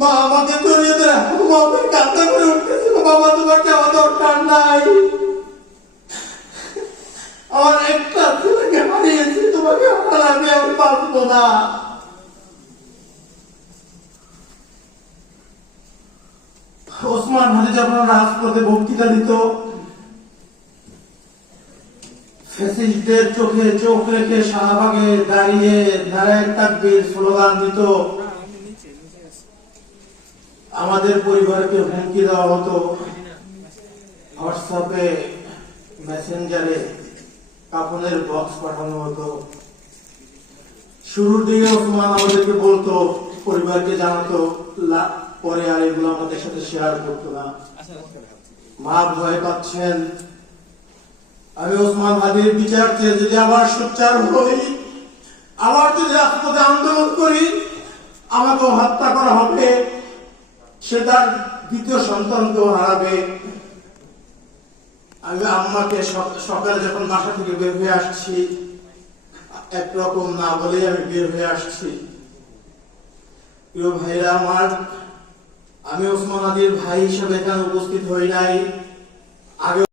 মা আমাকে জড়িয়ে ধরে আমাকে কান্না করে উঠতেছিল, বাবা তোমাকে আমার দরকার নাই, আমার একটা ছেলেকে হারিয়েছি, তোমাকে হারালে আমি বাঁচবো না। ওসমান হাদি যখন রাজপথে বক্তৃতা দিত, ফ্যাসিস্টদের চোখে চোখ রেখে শাহবাগে দাঁড়িয়ে নারায়ণ তাকবীর স্লোগান দিত, আমাদের পরিবারকে হুমকি দেওয়া হতো, হোয়াটসঅ্যাপে মেসেঞ্জারে কাফনের বক্স পাঠানো হতো। শুরুর দিকে ওসমান আমাদেরকে বলতো, পরিবারকে জানাতো, পরে আর এগুলো আমাদের সাথে শেয়ার করতো না। মা ভয় পাচ্ছেন, আমি ওসমান হাদির বিচার চেয়ে যদি আবার সোচ্চার হই, আবার যদি রাজপথে আন্দোলন করি, আমাকেও হত্যা করা হবে, সে তার দ্বিতীয় সন্তানকেও হারাবে। আমি আম্মাকে সকালে যখন বাসা থেকে বের হয়ে আসছি, একরকম না বলে আমি বের হয়ে আসছি। প্রিয় ভাইরা আমার, আমি ওসমান হাদির ভাই হিসেবে এখানে উপস্থিত হই নাই, আগে